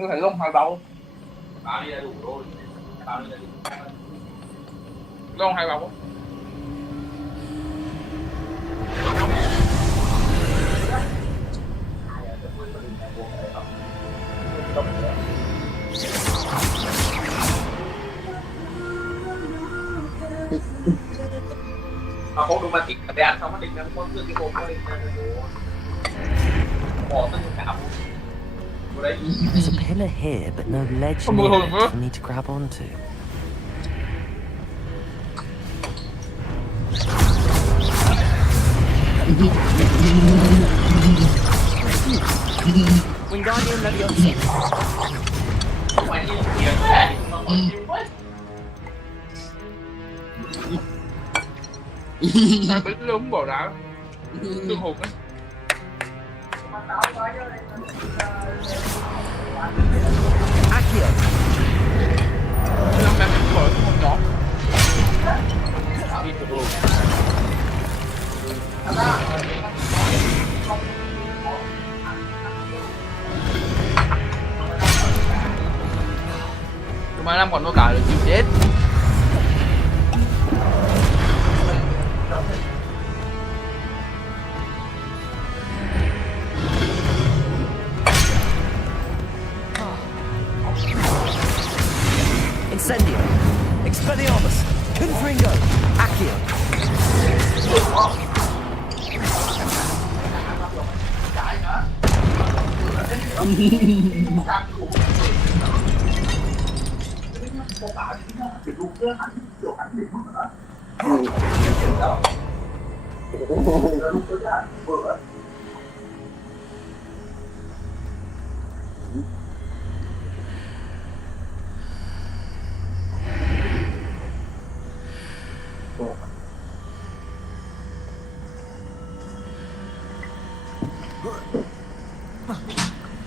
Ngươi phải lông hai bầu. Bao đi là đủ rồi. Bao đi là đủ. Lông hai bầu. Mà không đúng mà thích để ăn xong nó định là con dương cái hộp nó định là bỏ tất cả. There's a pillar here, but no ledge near it for me to grab onto. Wingardium Leviosa. Bánh lúng bỏ đá tương hụt ấy. Accio. Năm em bỏ không nhỏ. Đi từ luôn. Tụi mai năm còn có cả được chịu chết. Incendio. Expelliarmus. Confringo. Accio.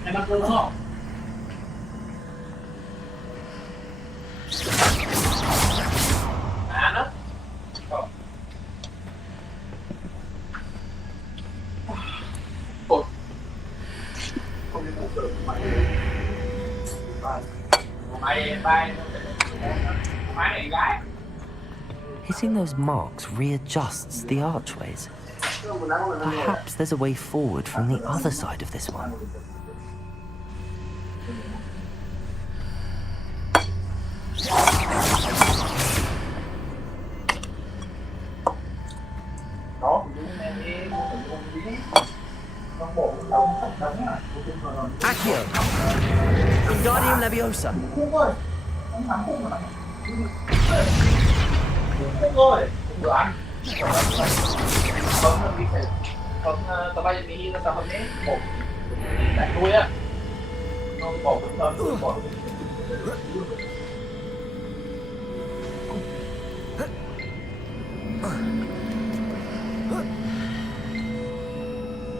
Em ăn cơm không? Ăn đó. Ôi. Không đi ngủ được mày. Mày bay. Mày này gái. Hitting those marks readjusts the archways. Perhaps there's a way forward from the other side of this one. Accio. Wingardium Leviosa. Rồi, bữa ăn. Không tao bay đi nó tao không biết một đại tôi á nó bỏ cũng tao bỏ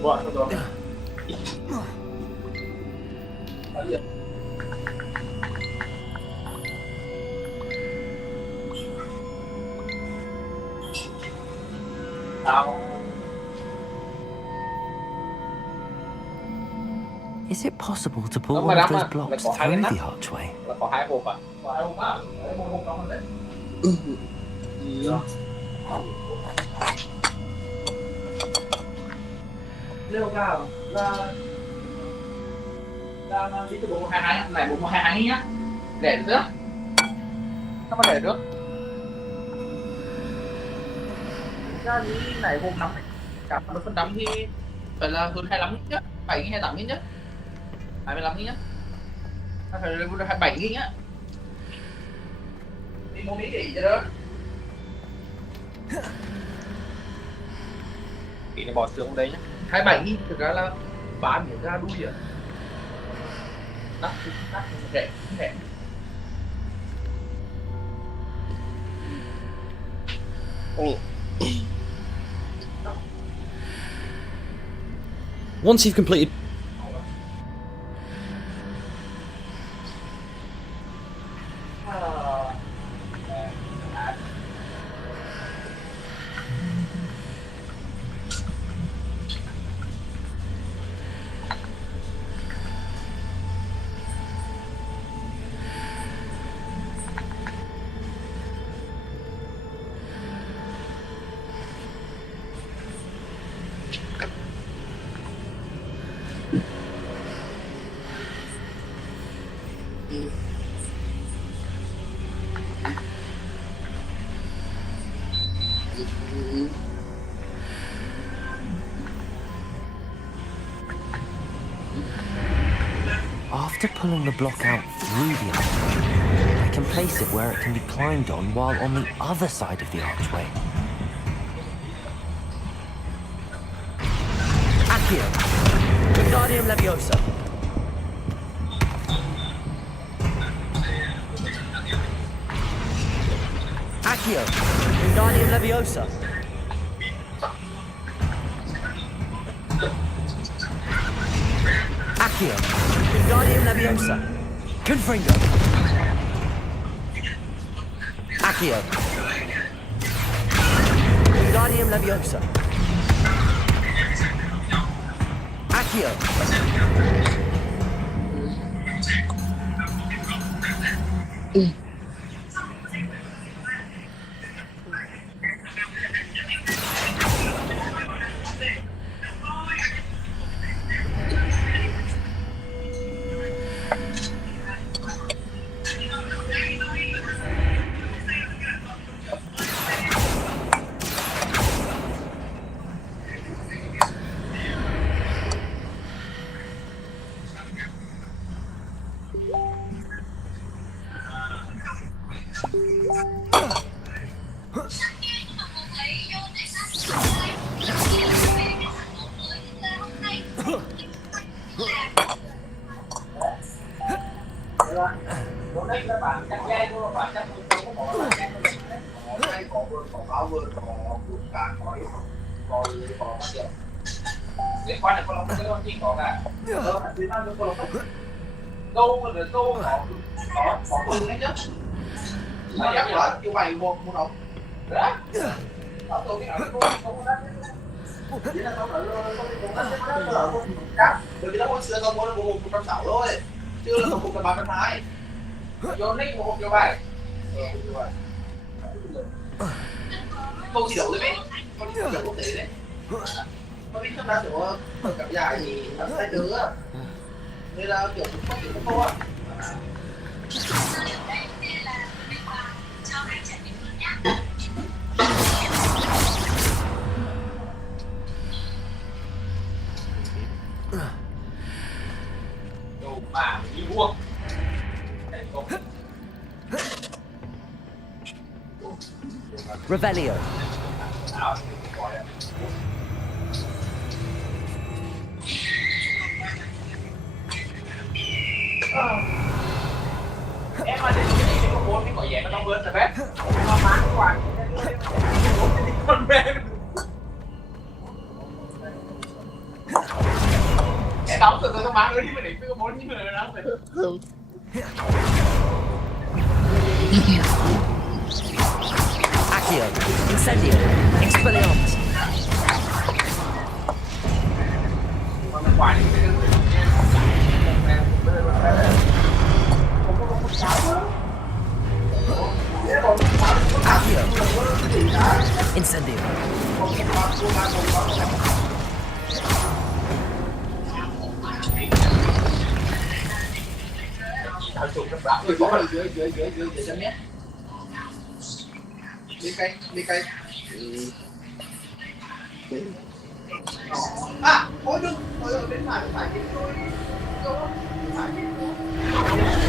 bỏ rồi tao. Is it possible to pull one of those blocks through the archway? Là có hai hộp à? Có hai hộp à? Đấy, một hộp trong đấy. Leo cao ra đi từ 422 này 422 nhá. Để được. Sao mà để được? Ra đi này hộp nắm này. Cả một phần đắm thì phải là hơn 25 nhá. 7 28 nhá. 25 nhá. Ta phải lên 27 nhá. Đi mua miếng gì cho đó. Tí này bỏ xương đây nhá. 27 thực ra là bán miếng ra đuôi à. Đắt rẻ rẻ. Once you've completed After pulling the block out through the archway, I can place it where it can be climbed on while on the other side of the archway. Accio! Wingardium Leviosa! Accio! Wingardium Leviosa! Accio! Wingardium Leviosa! Confringo! Accio! Wingardium Leviosa! Accio! Lúc đấy các bạn chắc ghê của bạn chắc có một cái còn vườn còn bảo vườn còn vườn cả khỏi còn bắt được liên quan đến con lông cái con chỉ có cả Việt Nam con lông câu mà được câu có vườn đấy chứ nó chắc là kiểu vậy một đồng đó tôi cái nào không đó chỉ là không đợi không cắt bởi vì nó có xưa không có 160 thôi chưa là một là 320 vô nick một cho bài câu gì đậu đấy mấy con đi đậu quốc tế đấy con đi tham gia chỗ cặp dài thì làm sai đứa nên là kiểu có kiểu không à đồ mà đi vuông Revelio. Em mà đến cái con bốn cái gọi dễ nó đông hơn rồi bé nó má cái quạt con bé em đóng từ từ má nữa chứ mà để cái con bốn như người đó rồi Accio! Incendio! Expelliarmus! Accio! Incendio! dưới chân nhé đi cây à ôi đừng ôi bên phải kia thôi phải kia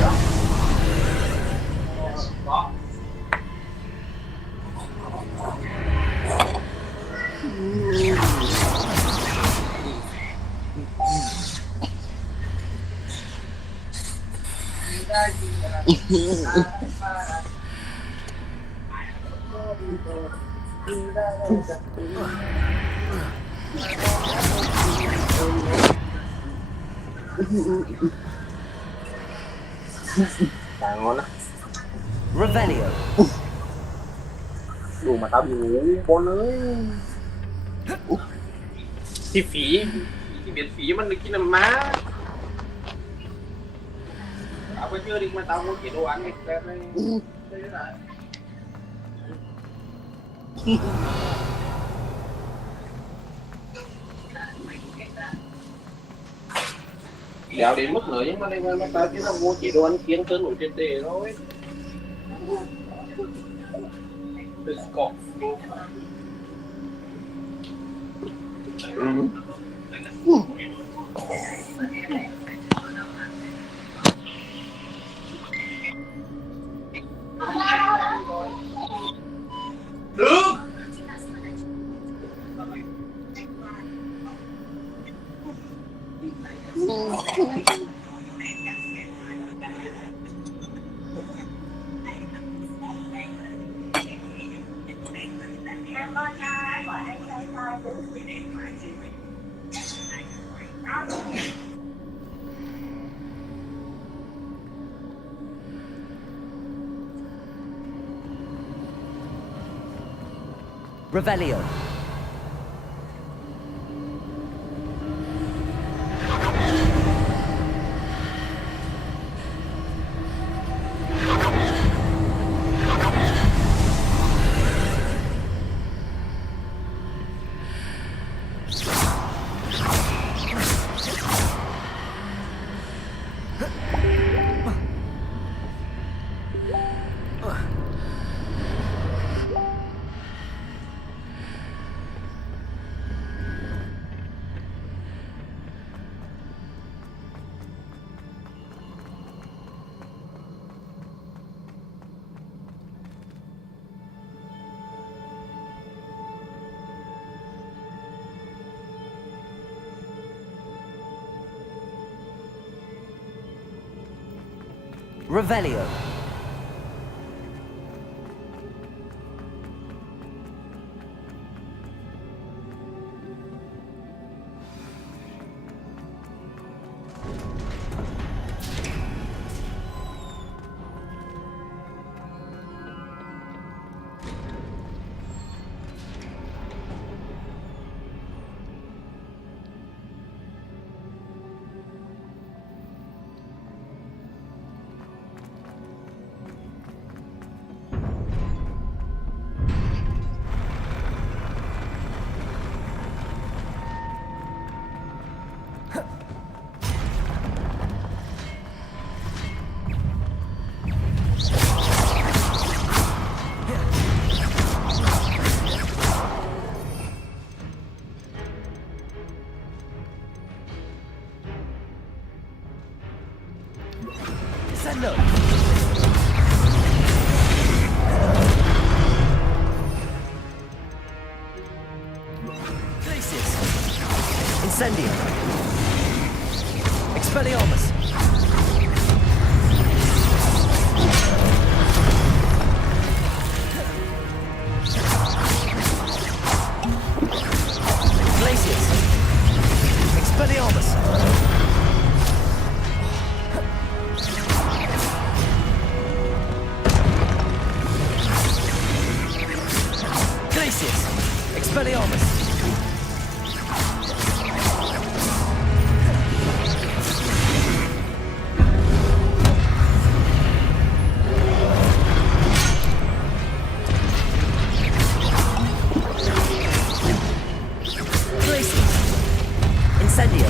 đó ngon á. Revelio. Đủ mà tao bị ngủ con ơi. Thì phí cái miễn phí mà được cái làm má. Tao có chưa đi mà tao mua cái đồ ăn này đây này. Đéo đến mức nữa nhưng mà đây mà tao chỉ là mua chỉ đồ ăn kiêng cơn nổi trên đề thôi. Đừng có. Revelio. Revelio. Sendo. Glacius. Incendio. Expelliarmus. Glacius. Expelliarmus. Expelliarmus. Glacius. Incendio.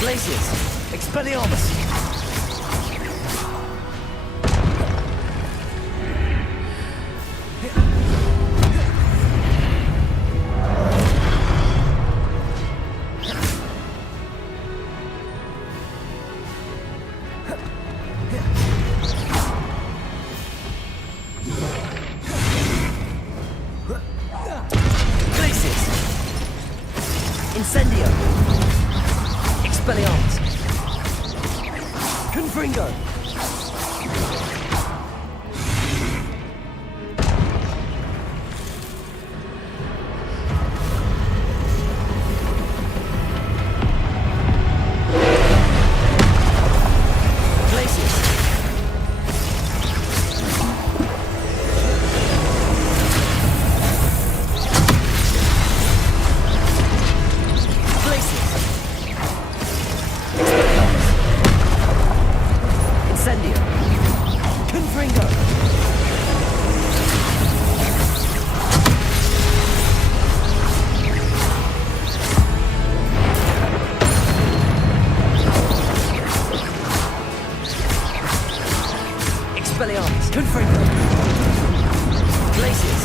Glacius. Expelliarmus. Glacius. Incendio. Expelliarmus. Confringo. Glacius. Glacius. Incendio. Confringo. Expelliarmus. Confringo. Glacius.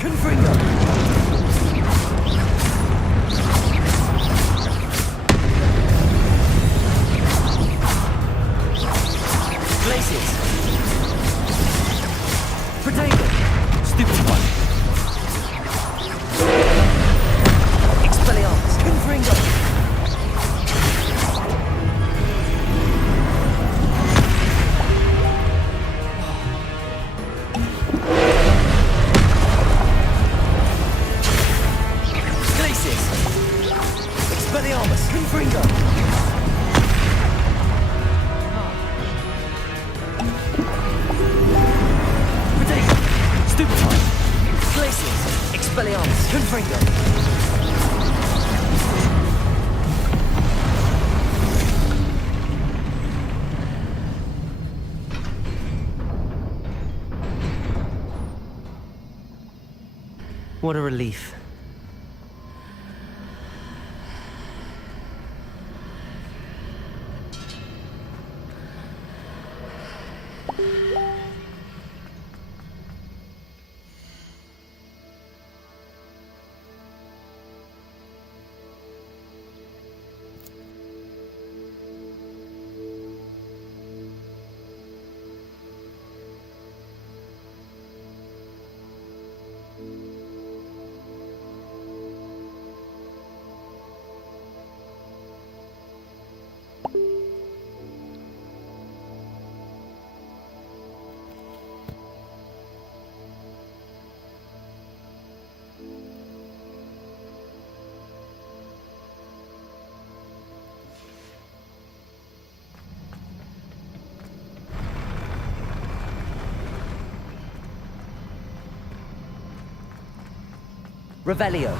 Confringo! Glaciers! Protego! Stupid one! Expelliarmus! Confringo! Glaciers! Expelliarmus! Confringo! Protego! Stupefy! Glaciers! Expelliarmus! Confringo! What a relief. Revelio.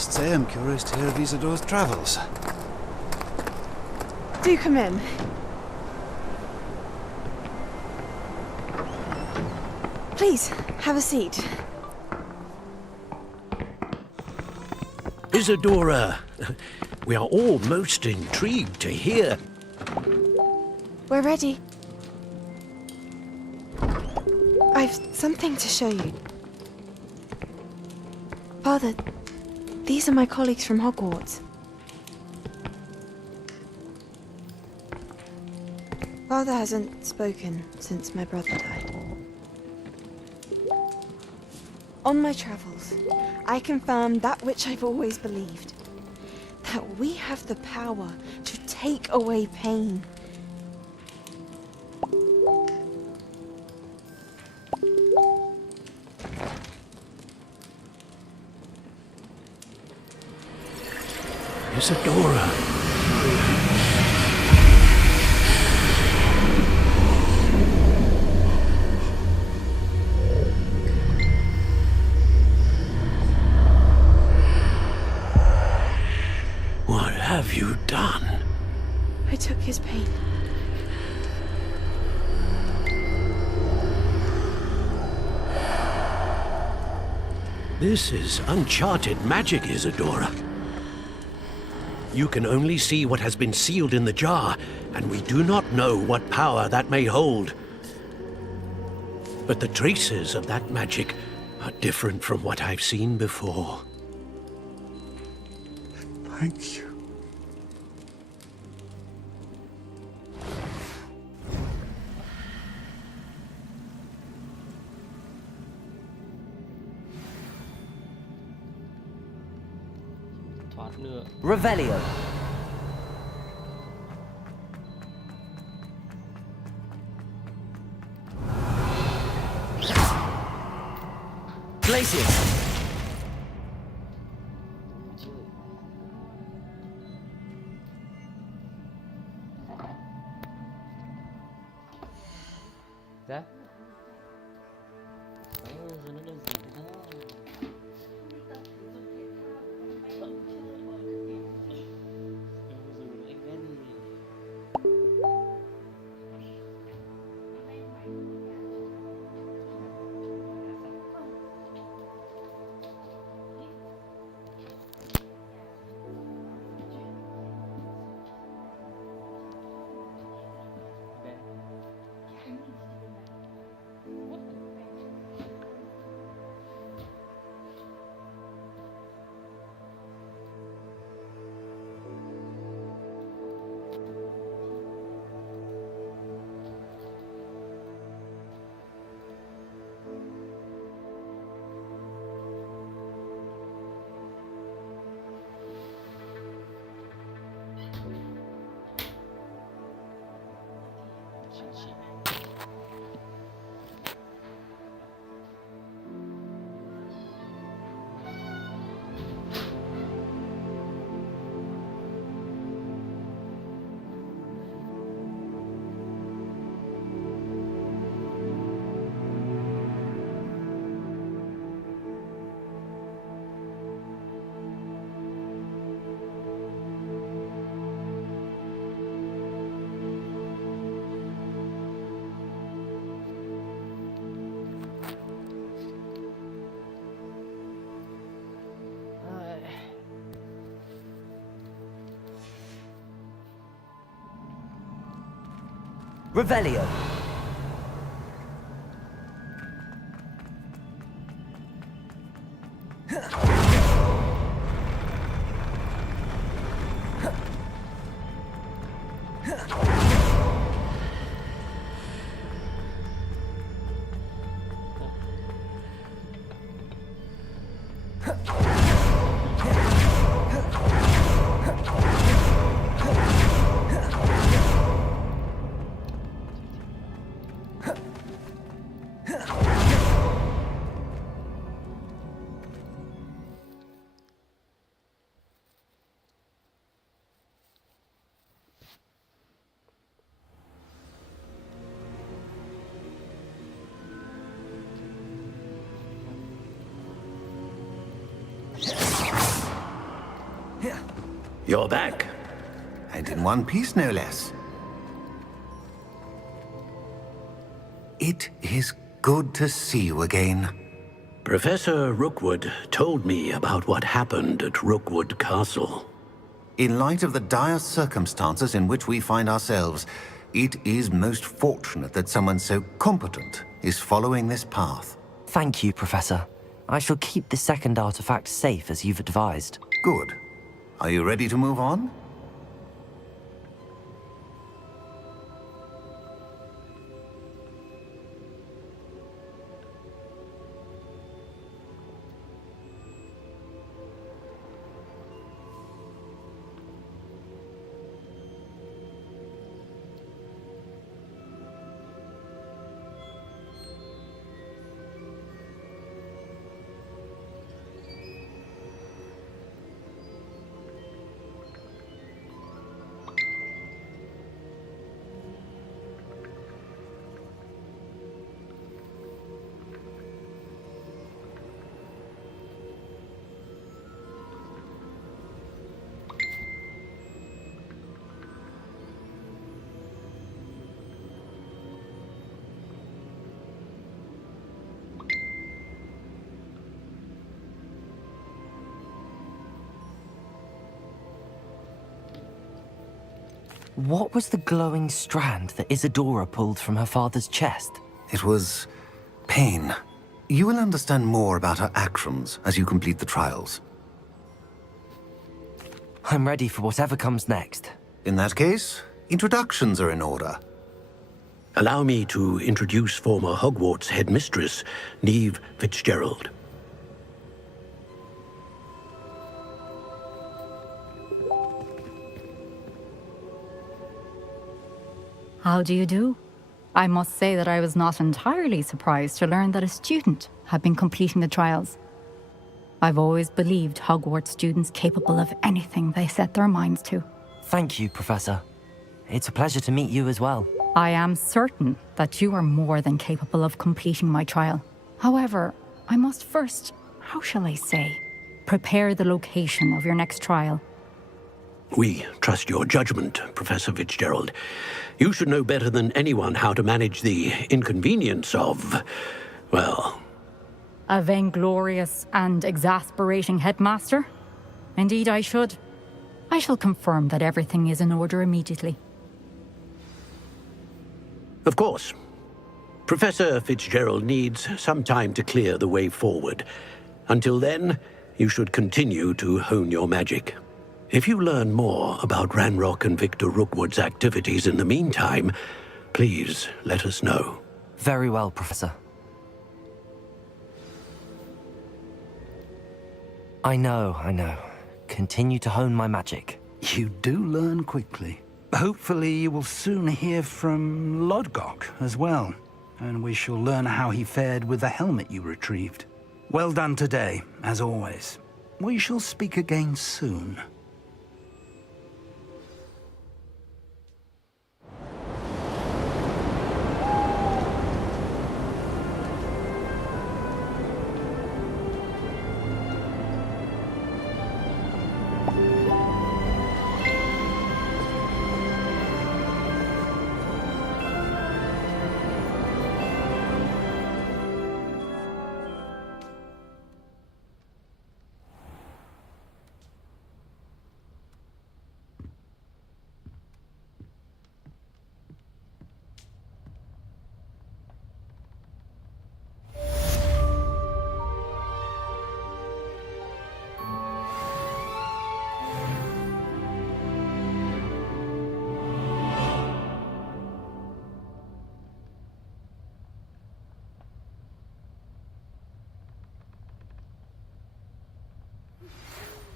Must say I'm curious to hear of Isidore's travels. Do come in. Please, have a seat. Isidora, we are all most intrigued to hear. We're ready. I've something to show you. Father, these are my colleagues from Hogwarts. Father hasn't spoken since my brother died. On my travels, I confirmed that which I've always believed. That we have the power to take away pain. Isidora. What have you done? I took his pain. This is uncharted magic, Isidora. You can only see what has been sealed in the jar, and we do not know what power that may hold. But the traces of that magic are different from what I've seen before. Thank you. Revelio. glaciers! Dạ. Revelio. You're back. And in one piece, no less. It is good to see you again. Professor Rookwood told me about what happened at Rookwood Castle. In light of the dire circumstances in which we find ourselves, it is most fortunate that someone so competent is following this path. Thank you, Professor. I shall keep the second artifact safe as you've advised. Good. Are you ready to move on? What was the glowing strand that Isadora pulled from her father's chest? It was pain. You will understand more about her actions as you complete the trials. I'm ready for whatever comes next. In that case, introductions are in order. Allow me to introduce former Hogwarts headmistress, Neve Fitzgerald. How do you do? I must say that I was not entirely surprised to learn that a student had been completing the trials. I've always believed Hogwarts students capable of anything they set their minds to. Thank you, Professor. It's a pleasure to meet you as well. I am certain that you are more than capable of completing my trial. However, I must first, how shall I say, prepare the location of your next trial. We trust your judgment, Professor Fitzgerald. You should know better than anyone how to manage the inconvenience of, well... A vainglorious and exasperating headmaster? Indeed I should. I shall confirm that everything is in order immediately. Of course. Professor Fitzgerald needs some time to clear the way forward. Until then, you should continue to hone your magic. If you learn more about Ranrock and Victor Rookwood's activities in the meantime, please let us know. Very well, Professor. I know. Continue to hone my magic. You do learn quickly. Hopefully you will soon hear from Lodgok as well, and we shall learn how he fared with the helmet you retrieved. Well done today, as always. We shall speak again soon.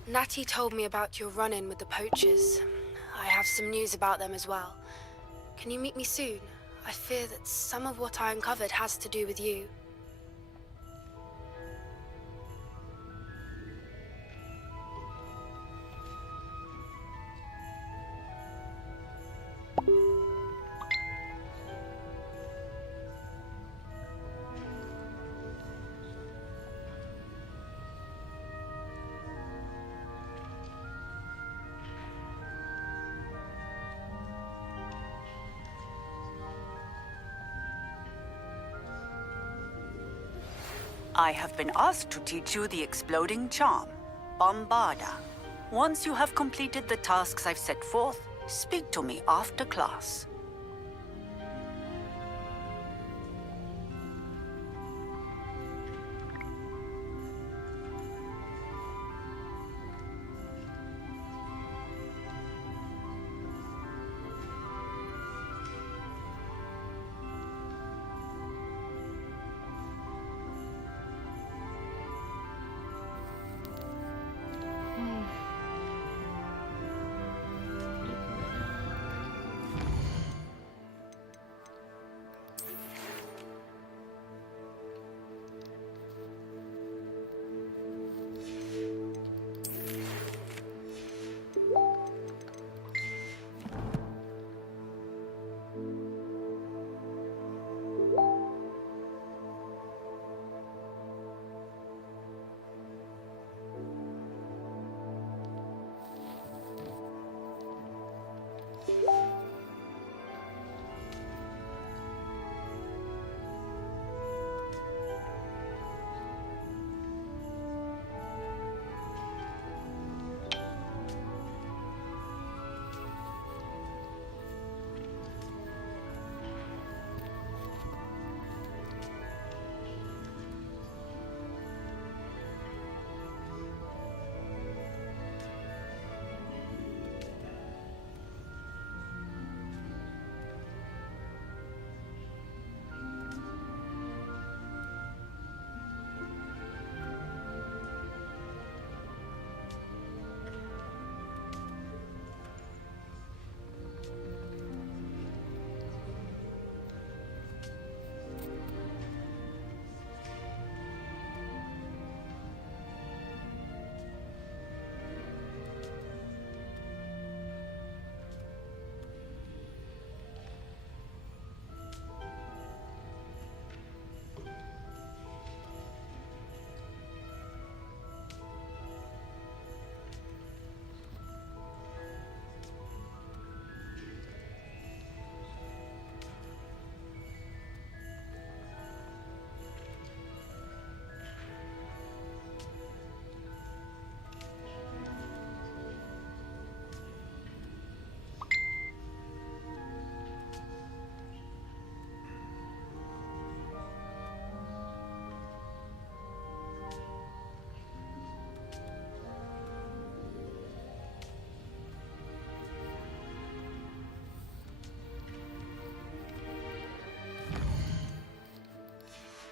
Natty told me about your run-in with the poachers. I have some news about them as well. Can you meet me soon? I fear that some of what I uncovered has to do with you. I have been asked to teach you the exploding charm, Bombarda. Once you have completed the tasks I've set forth, speak to me after class.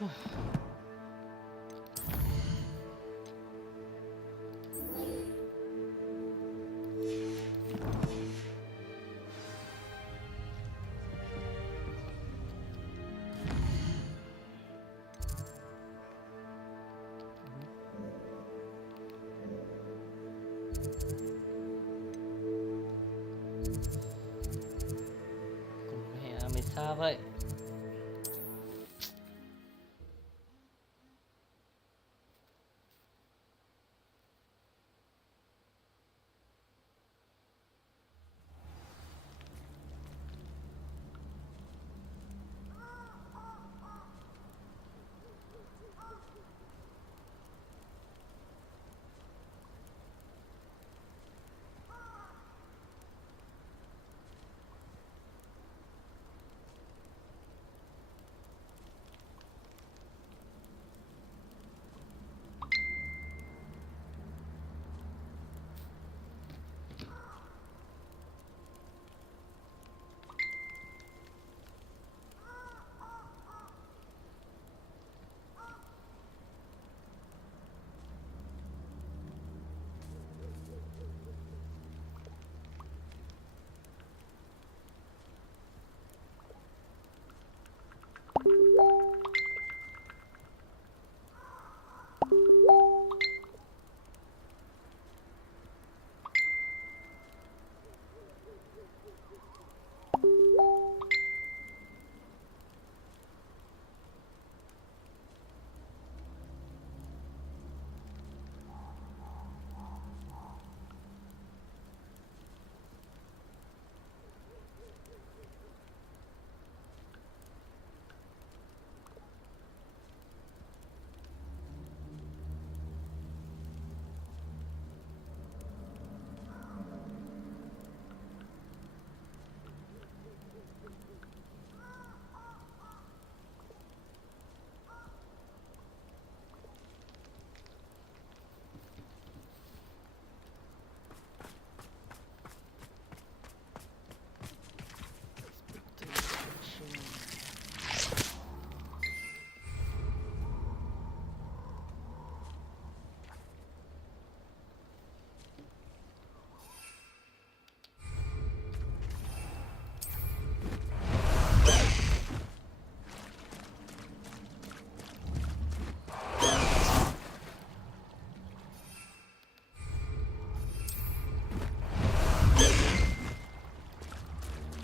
Mẹ mày xa vậy.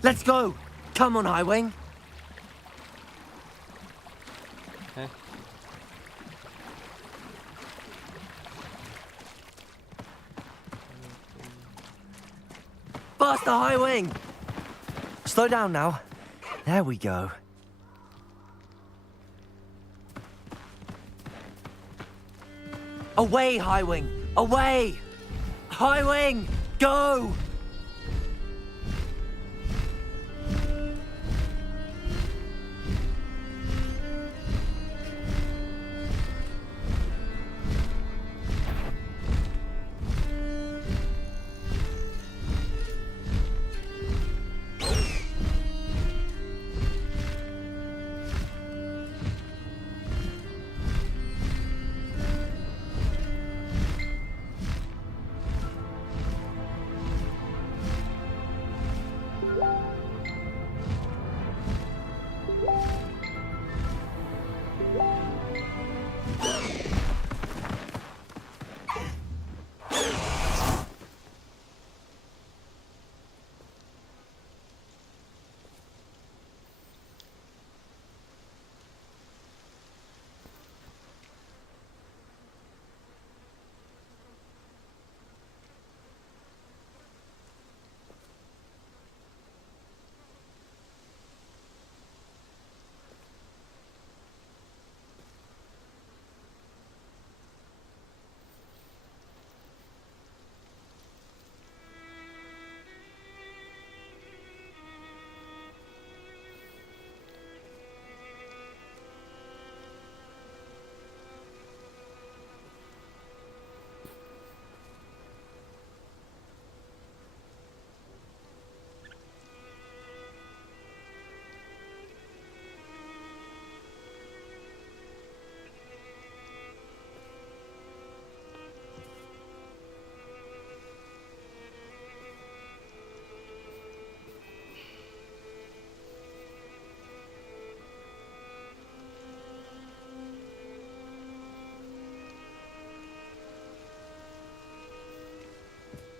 Let's go! Come on, Highwing. Okay. Faster, Highwing! Slow down now. There we go. Away, Highwing! Away! Highwing! Go!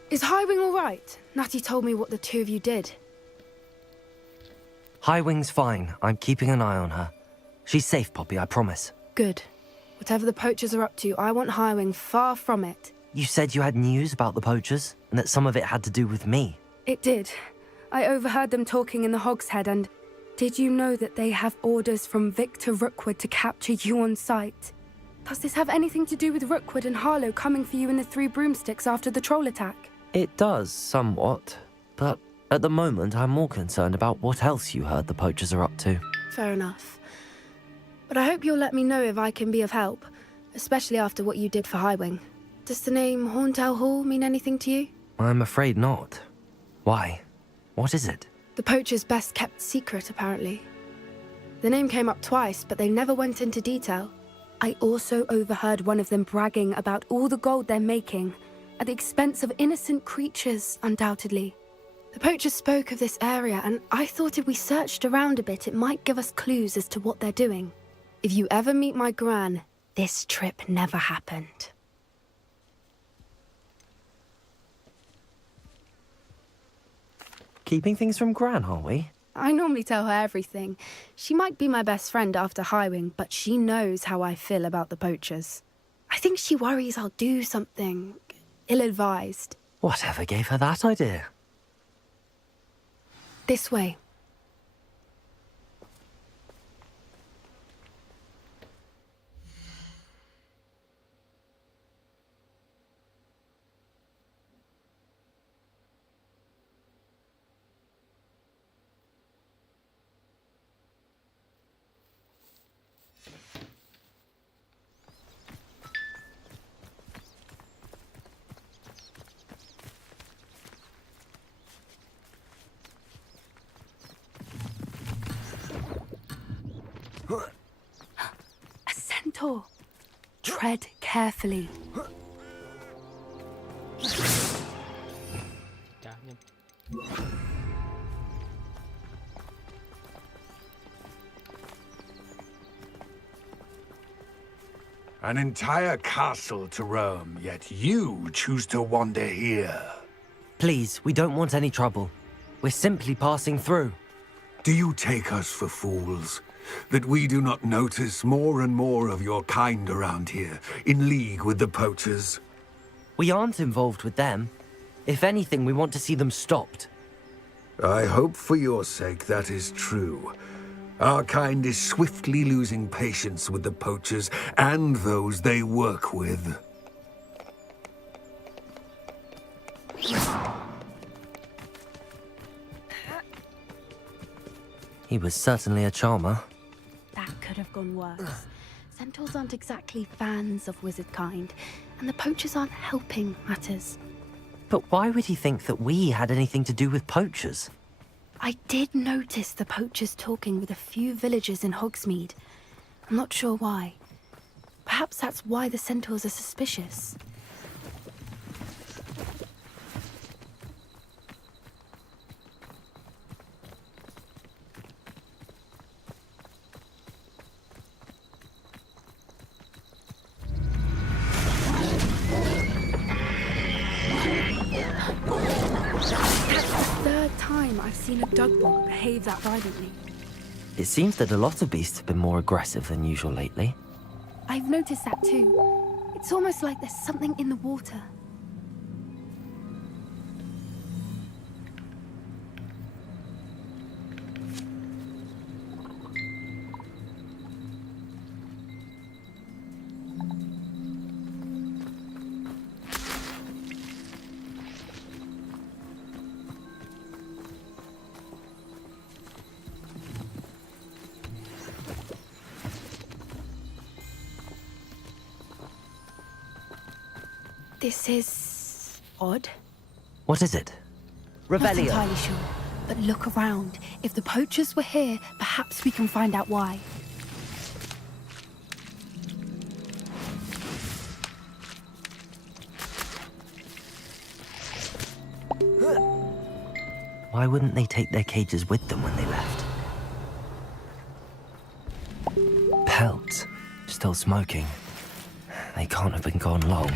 Is Highwing all right? Natty told me what the two of you did. Highwing's fine. I'm keeping an eye on her. She's safe, Poppy, I promise. Good. Whatever the poachers are up to, I want Highwing far from it. You said you had news about the poachers, and that some of it had to do with me. It did. I overheard them talking in the Hogshead, and did you know that they have orders from Victor Rookwood to capture you on sight? Does this have anything to do with Rookwood and Harlow coming for you in the Three Broomsticks after the troll attack? It does, somewhat. But at the moment, I'm more concerned about what else you heard the poachers are up to. Fair enough. But I hope you'll let me know if I can be of help, especially after what you did for Highwing. Does the name Horntail Hall mean anything to you? I'm afraid not. Why? What is it? The poachers' best kept secret, apparently. The name came up twice, but they never went into detail. I also overheard one of them bragging about all the gold they're making, at the expense of innocent creatures, undoubtedly. The poachers spoke of this area, and I thought if we searched around a bit, it might give us clues as to what they're doing. If you ever meet my gran, this trip never happened. Keeping things from Gran, are we? I normally tell her everything. She might be my best friend after Highwing, but she knows how I feel about the poachers. I think she worries I'll do something ill-advised. Whatever gave her that idea? This way. A centaur. Tread carefully. Chà, nhưng An entire castle to roam, yet you choose to wander here. Please, we don't want any trouble. We're simply passing through. Do you take us for fools? That we do not notice more and more of your kind around here, in league with the poachers? We aren't involved with them. If anything, we want to see them stopped. I hope for your sake that is true. Our kind is swiftly losing patience with the poachers and those they work with. He was certainly a charmer. That could have gone worse. Centaurs aren't exactly fans of wizard kind, and the poachers aren't helping matters. But why would he think that we had anything to do with poachers? I did notice the poachers talking with a few villagers in Hogsmeade. I'm not sure why. Perhaps that's why the centaurs are suspicious. I've seen a dugbog behave that violently. It seems that a lot of beasts have been more aggressive than usual lately. I've noticed that too. It's almost like there's something in the water. This is odd. What is it? Rebellion. Not entirely sure, but look around. If the poachers were here, perhaps we can find out why. Why wouldn't they take their cages with them when they left? Pelts. Still smoking. They can't have been gone long.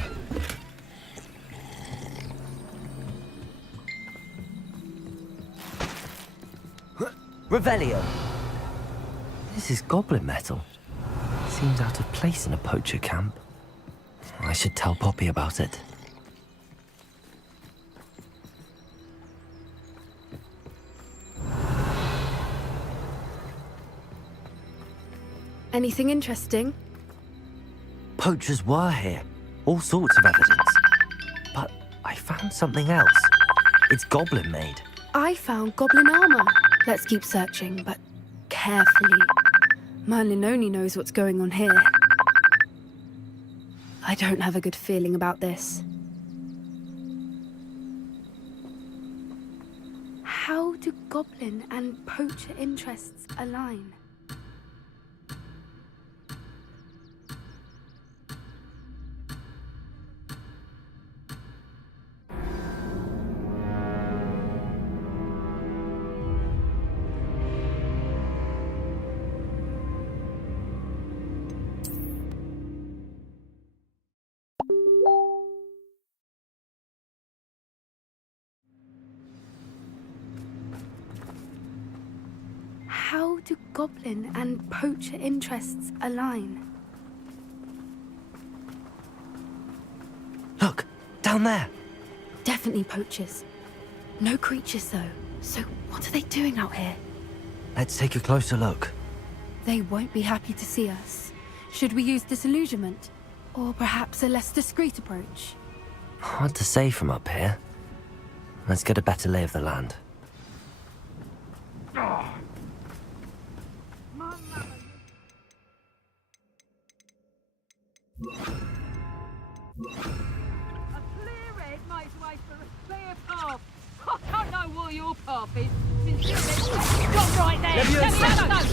Revelio. This is goblin metal. Seems out of place in a poacher camp. I should tell Poppy about it. Anything interesting? Poachers were here. All sorts of evidence. But I found something else. It's goblin made. I found goblin armor. Let's keep searching, but carefully. Merlin only knows what's going on here. I don't have a good feeling about this. How do goblin and poacher interests align? How do goblin and poacher interests align? Look, down there. Definitely poachers. No creatures, though. So what are they doing out here? Let's take a closer look. They won't be happy to see us. Should we use disillusionment? Or perhaps a less discreet approach? Hard to say from up here. Let's get a better lay of the land. I don't know what your path is. Stop right there! Let me out!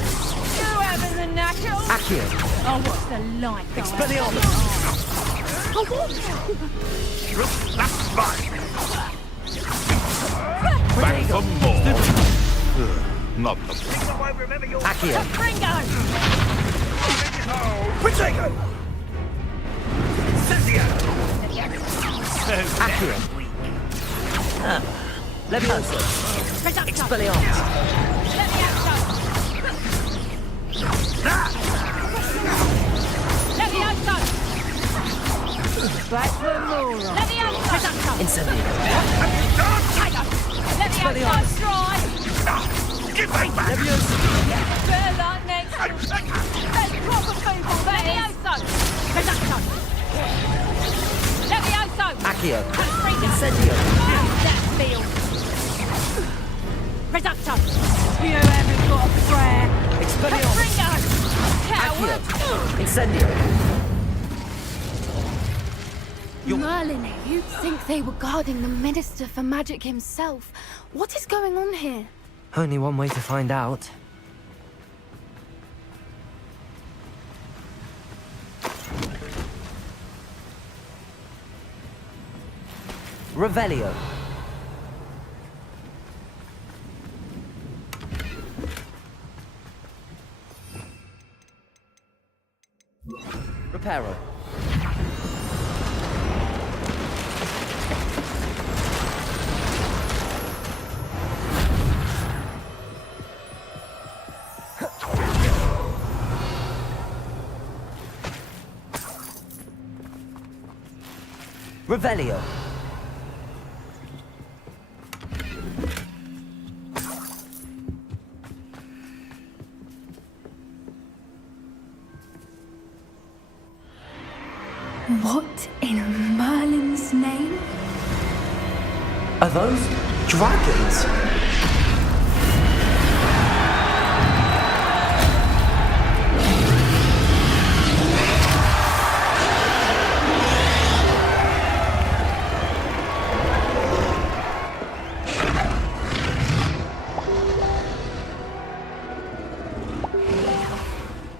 You having the knackle? Accio. Oh, what's the light? Expelliarmus. That's fine. Back for more. Not the Accio. Ringo! Protego! Accio. Levioso. Expelliarmus. Levioso! Back for more. Levioso! Incendio. Levioso, try! Give me back! Levioso. Better luck next. That's proper people, that is. Levioso! Levioso! Accio. Incendio. That feels. Reducto! You haven't got a prayer! Expelliarmus. Coward! Accio. Incendio. Merlin, you'd think they were guarding the Minister for Magic himself. What is going on here? Only one way to find out. Revelio. Reparo. Revelio. What in Merlin's name? Are those dragons?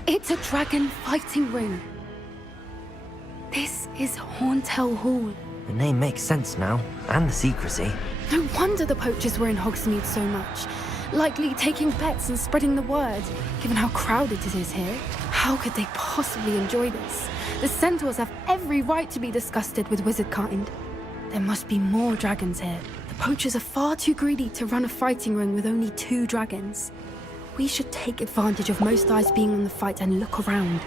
It's a dragon fighting ring. This is Hauntel Hall. The name makes sense now, and the secrecy. No wonder the poachers were in Hogsmeade so much. Likely taking bets and spreading the word, given how crowded it is here. How could they possibly enjoy this? The centaurs have every right to be disgusted with wizard kind. There must be more dragons here. The poachers are far too greedy to run a fighting ring with only 2 dragons. We should take advantage of most eyes being on the fight and look around.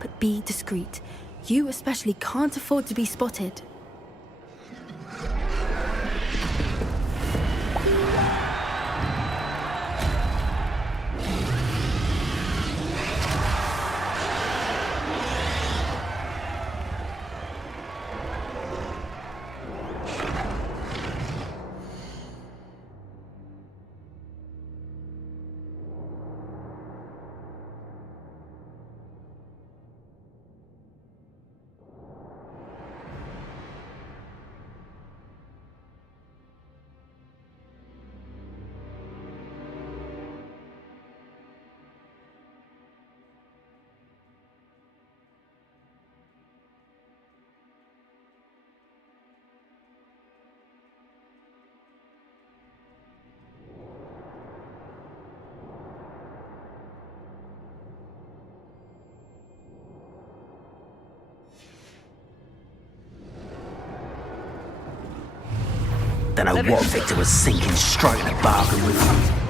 But be discreet. You especially can't afford to be spotted. Don't know what Victor was thinking, striking a bargain with him.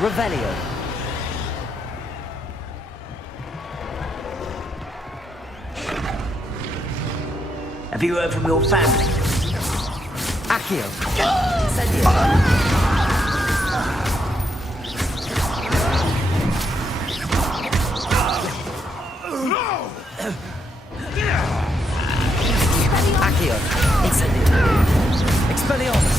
Revelio. Have you heard from your family? Accio. Incendio. Accio. Incendio. Expelliarmus.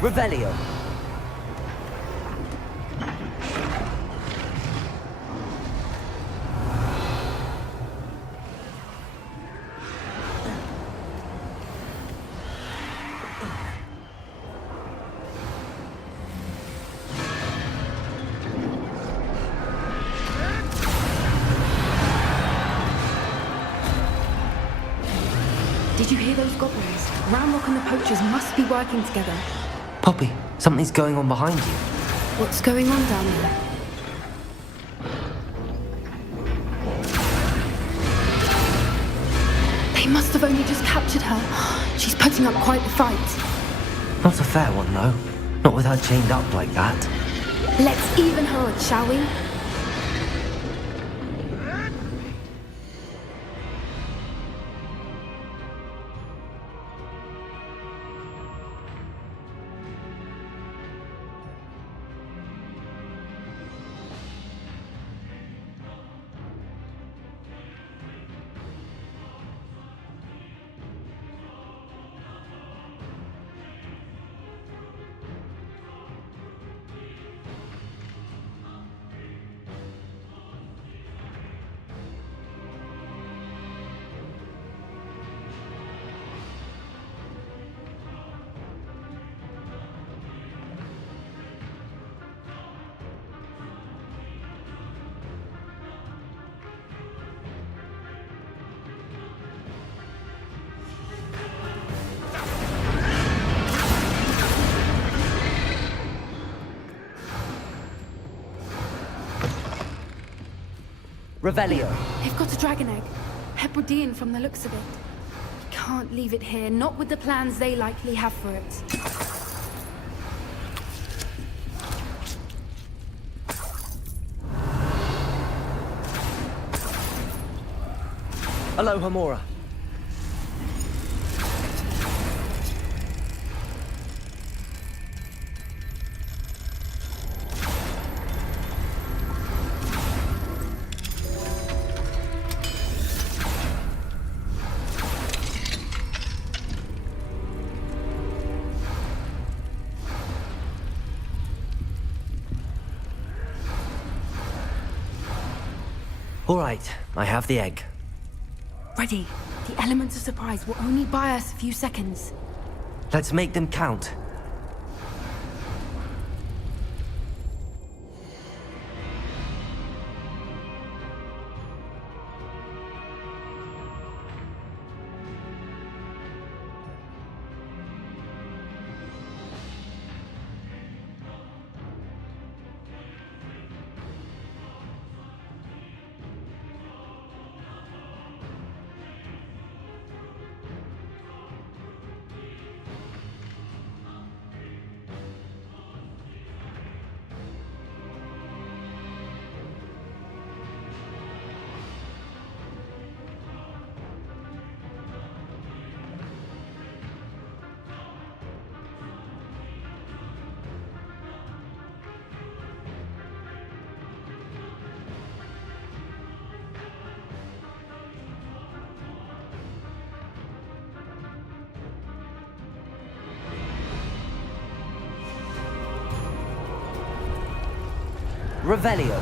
Revelio. Did you hear those goblins? Ramrock and the poachers must be working together. Poppy, something's going on behind you. What's going on down there? They must have only just captured her. She's putting up quite the fight. Not a fair one, though. Not with her chained up like that. Let's even her odds, shall we? Revelio. They've got a dragon egg. Hebridean from the looks of it. We can't leave it here, not with the plans they likely have for it. Aloha, Mora. All right, I have the egg. Ready. The elements of surprise will only buy us a few seconds. Let's make them count. Revelio.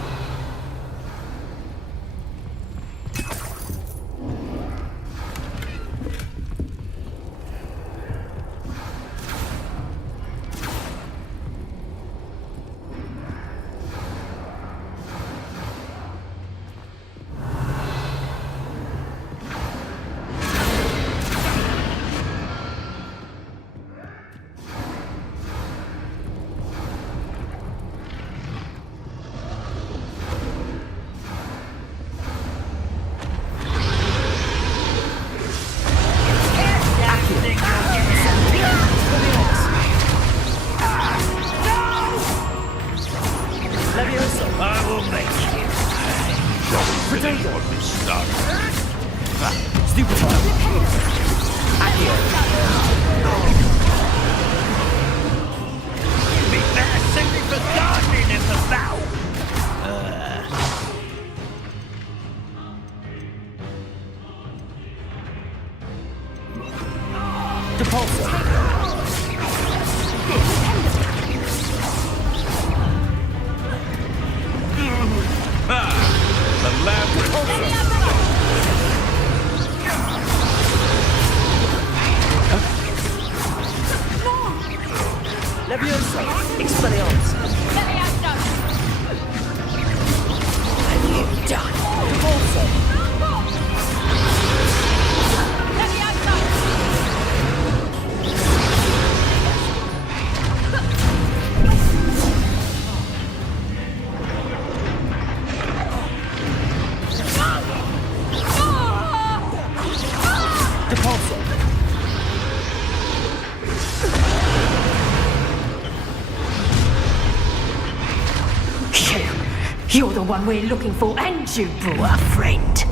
You're the one we're looking for, and you brought a friend.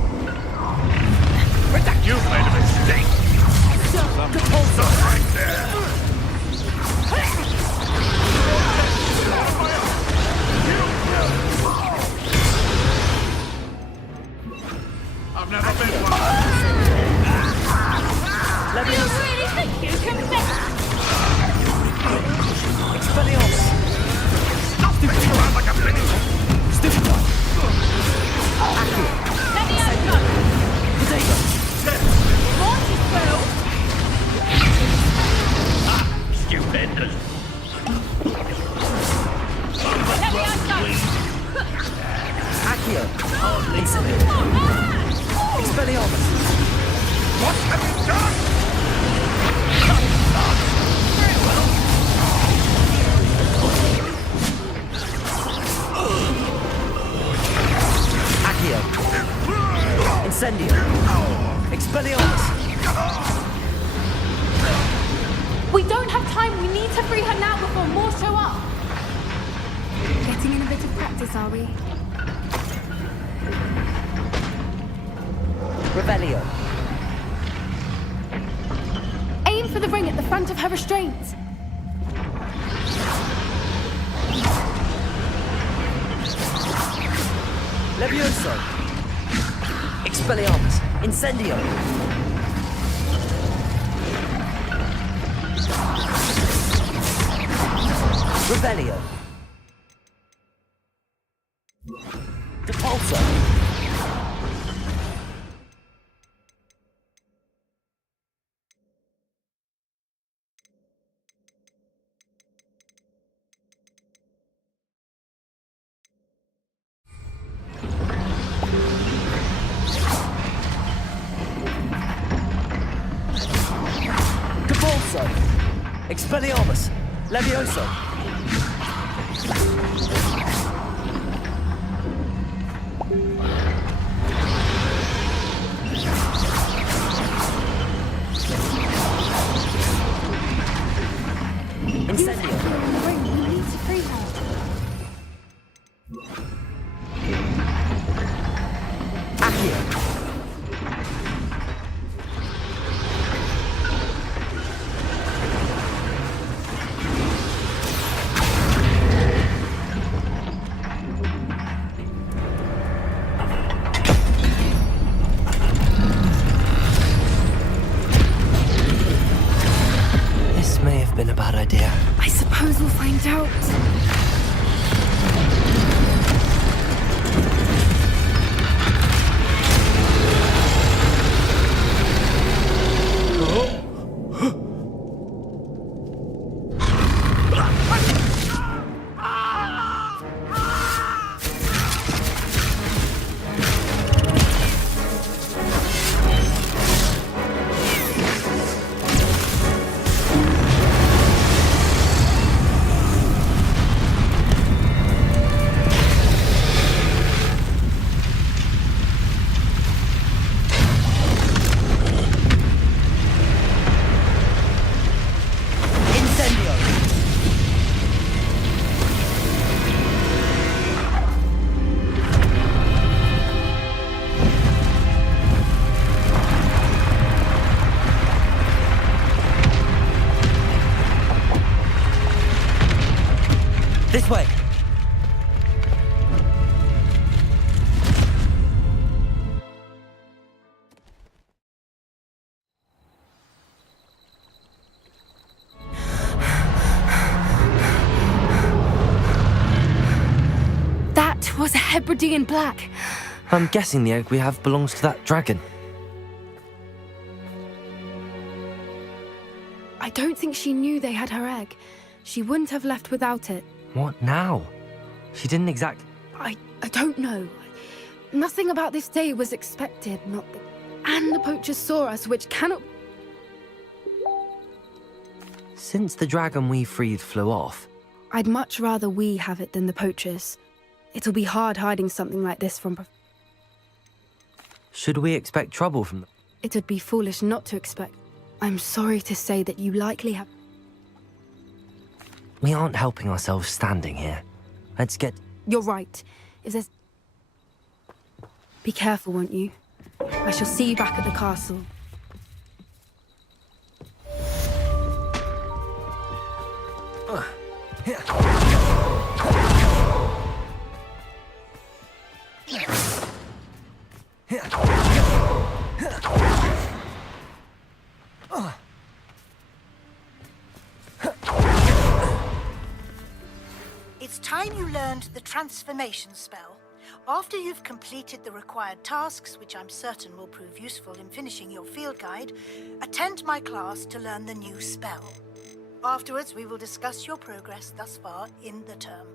You made a mistake. Something right there. I've never been one. You really think you can beat? Expelliarmus. Stop thinking around like a finish. Stupid one. Let me out, go. Potato. Launch is through. Stupendous. Let me out, go. Accio. Expelliarmus. What have you done? Accio. Incendio. Expelliarmus. We don't have time. We need to free her now before more show up. Getting in a bit of practice, are we? Revelio. Aim for the ring at the front of her restraints. Levioso. Expelliarmus. Incendio. Revelio. Depulso. Depulso. Expelliarmus. Levioso. Incendio. The ring. We need to free her. Accio. This may have been a bad idea. I suppose we'll find out. This way! That was a Hebridean black. I'm guessing the egg we have belongs to that dragon. I don't think she knew they had her egg. She wouldn't have left without it. What now? She didn't exact... I don't know. Nothing about this day was expected, and the poachers saw us, which cannot... Since the dragon we freed flew off... I'd much rather we have it than the poachers. It'll be hard hiding something like this from... Should we expect trouble from them? It would be foolish not to expect. I'm sorry to say that you likely have... We aren't helping ourselves standing here. Let's get... You're right. If there's... Be careful, won't you? I shall see you back at the castle. It's time you learned the transformation spell. After you've completed the required tasks, which I'm certain will prove useful in finishing your field guide, attend my class to learn the new spell. Afterwards, we will discuss your progress thus far in the term.